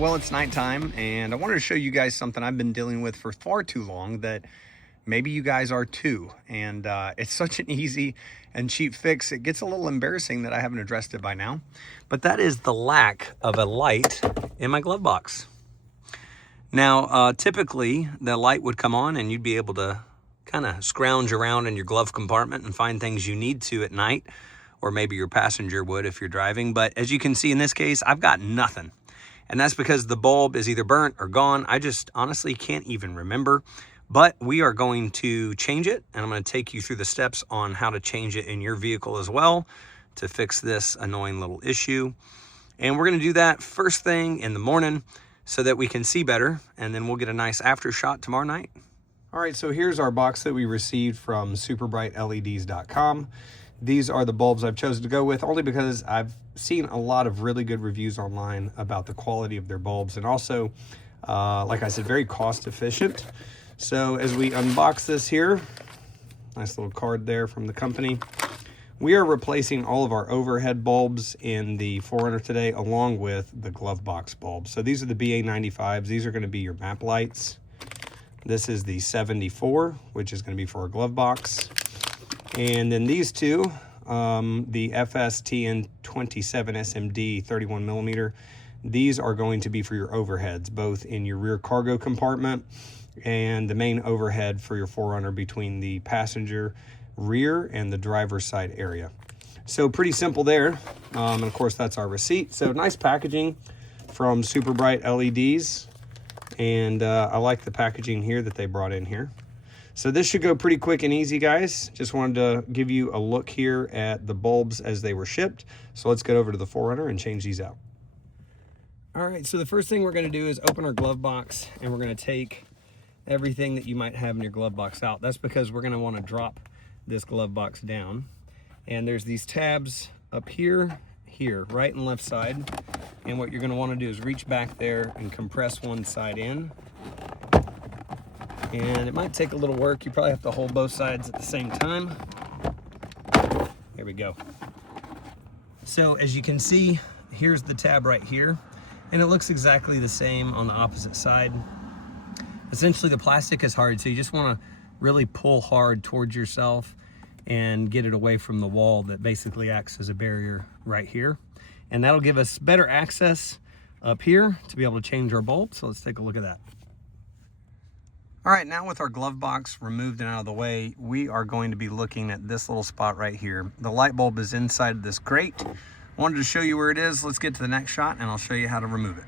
Well, it's nighttime, and I wanted to show you guys something I've been dealing with for far too long that maybe you guys are too. And it's such an easy and cheap fix. It gets a little embarrassing that I haven't addressed it by now, but that is the lack of a light in my glove box. Now, typically the light would come on and you'd be able to kind of scrounge around in your glove compartment and find things you need to at night, or maybe your passenger would if you're driving. But as you can see in this case, I've got nothing. And that's because the bulb is either burnt or gone. I just honestly can't even remember. But we are going to change it, and I'm going to take you through the steps on how to change it in your vehicle as well to fix this annoying little issue. And we're going to do that first thing in the morning so that we can see better, and then we'll get a nice after shot tomorrow night. All right, so here's our box that we received from superbrightleds.com. These are the bulbs I've chosen to go with only because I've seen a lot of really good reviews online about the quality of their bulbs, and also, like I said, very cost efficient. So as we unbox this here, nice little card there from the company. We are replacing all of our overhead bulbs in the 4Runner today, along with the Glovebox bulbs. So these are the BA95s. These are going to be your map lights. This is the 74, which is going to be for our Glovebox. And then these two, the FSTN 27 SMD 31 millimeter, these are going to be for your overheads, both in your rear cargo compartment and the main overhead for your 4Runner between the passenger rear and the driver's side area. So pretty simple there. And of course, that's our receipt. So nice packaging from Super Bright LEDs. And I like the packaging here that they brought in here. So this should go pretty quick and easy, guys. Just wanted to give you a look here at the bulbs as they were shipped. So let's get over to the 4Runner and change these out. All right, so the first thing we're gonna do is open our glove box, and we're gonna take everything that you might have in your glove box out. That's because we're gonna wanna drop this glove box down. And there's these tabs up here, right and left side. And what you're gonna wanna do is reach back there and compress one side in. And it might take a little work. You probably have to hold both sides at the same time. There we go. So as you can see, here's the tab right here, and it looks exactly the same on the opposite side. Essentially, the plastic is hard, so you just want to really pull hard towards yourself and get it away from the wall that basically acts as a barrier right here. And that'll give us better access up here to be able to change our bulb. So let's take a look at that. All right, now with our glove box removed and out of the way, we are going to be looking at this little spot right here. The light bulb is inside of this grate. I wanted to show you where it is. Let's get to the next shot and I'll show you how to remove it.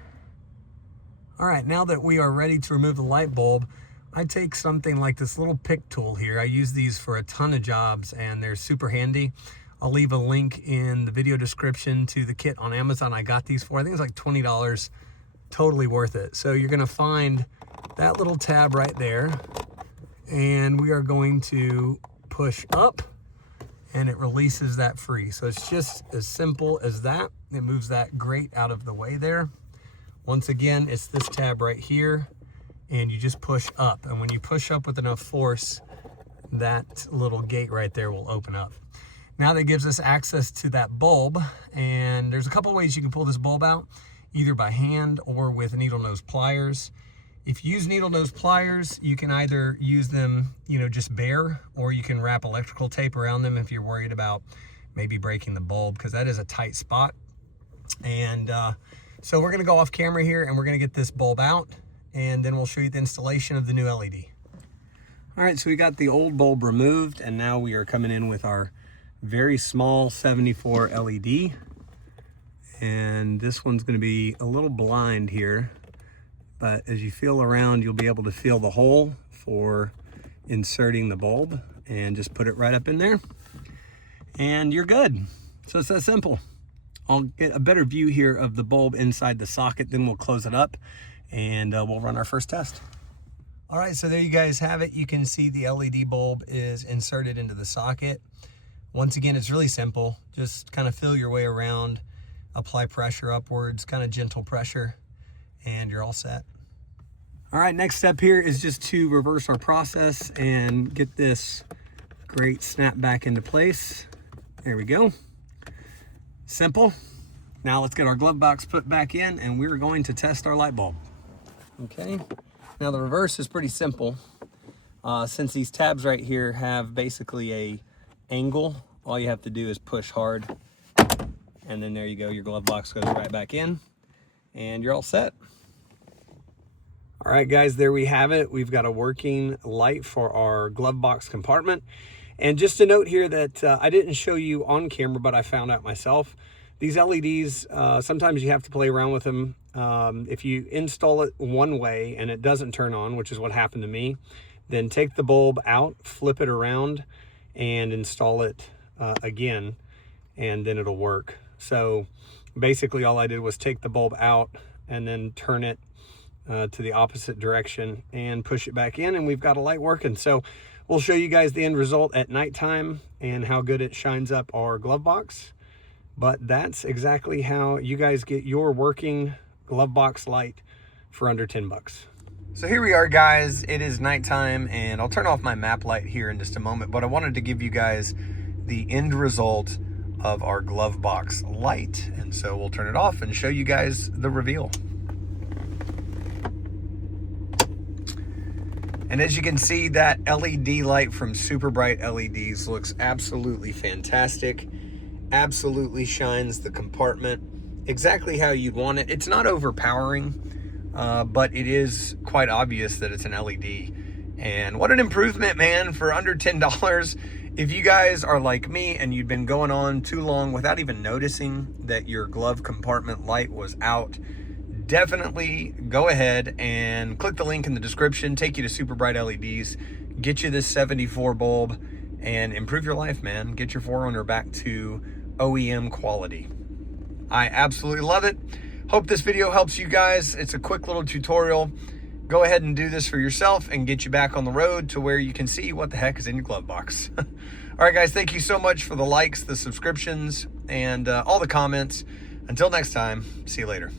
All right, now that we are ready to remove the light bulb, I take something like this little pick tool here. I use these for a ton of jobs and they're super handy. I'll leave a link in the video description to the kit on Amazon I got these for. I think it's like $20, totally worth it. So you're gonna find that little tab right there, and we are going to push up and it releases that free. So it's just as simple as that. It moves that grate out of the way there. Once again, it's this tab right here, and you just push up. And when you push up with enough force, that little gate right there will open up. Now that gives us access to that bulb, and there's a couple ways you can pull this bulb out, either by hand or with needle nose pliers. If you use needle nose pliers, you can either use them, just bare, or you can wrap electrical tape around them if you're worried about maybe breaking the bulb, because that is a tight spot. And so we're gonna go off camera here and we're gonna get this bulb out, and then we'll show you the installation of the new LED. All right, so we got the old bulb removed, and now we are coming in with our very small 74 LED. And this one's gonna be a little blind here, but as you feel around, you'll be able to feel the hole for inserting the bulb, and just put it right up in there and you're good. So it's that simple. I'll get a better view here of the bulb inside the socket, then we'll close it up and we'll run our first test. All right, so there you guys have it. You can see the LED bulb is inserted into the socket. Once again, it's really simple. Just kind of feel your way around, apply pressure upwards, kind of gentle pressure, and you're all set. All right, next step here is just to reverse our process and get this grate snap back into place. There we go. Simple. Now let's get our glove box put back in and we're going to test our light bulb. Okay, now the reverse is pretty simple. Since these tabs right here have basically a angle, all you have to do is push hard, and then there you go, your glove box goes right back in, and you're all set. All right, guys, there we have it. We've got a working light for our glove box compartment. And just a note here that I didn't show you on camera, but I found out myself. These LEDs, sometimes you have to play around with them. If you install it one way and it doesn't turn on, which is what happened to me, then take the bulb out, flip it around, and install it again, and then it'll work. So basically all I did was take the bulb out and then turn it to the opposite direction and push it back in, and we've got a light working. So we'll show you guys the end result at nighttime and how good it shines up our glove box. But that's exactly how you guys get your working glove box light for under 10 bucks. So here we are, guys. It is nighttime, and I'll turn off my map light here in just a moment, but I wanted to give you guys the end result of our glove box light. And so we'll turn it off and show you guys the reveal. And as you can see, that LED light from Super Bright LEDs looks absolutely fantastic. Absolutely shines the compartment exactly how you'd want it. It's not overpowering, but it is quite obvious that it's an LED. And what an improvement, man, for under $10. If you guys are like me and you've been going on too long without even noticing that your glove compartment light was out, definitely go ahead and click the link in the description, take you to Super Bright LEDs, get you this 74 bulb, and improve your life, man. Get your 4Runner back to OEM quality. I absolutely love it. Hope this video helps you guys. It's a quick little tutorial. Go ahead and do this for yourself and get you back on the road to where you can see what the heck is in your glove box. All right, guys, thank you so much for the likes, the subscriptions, and all the comments. Until next time, see you later.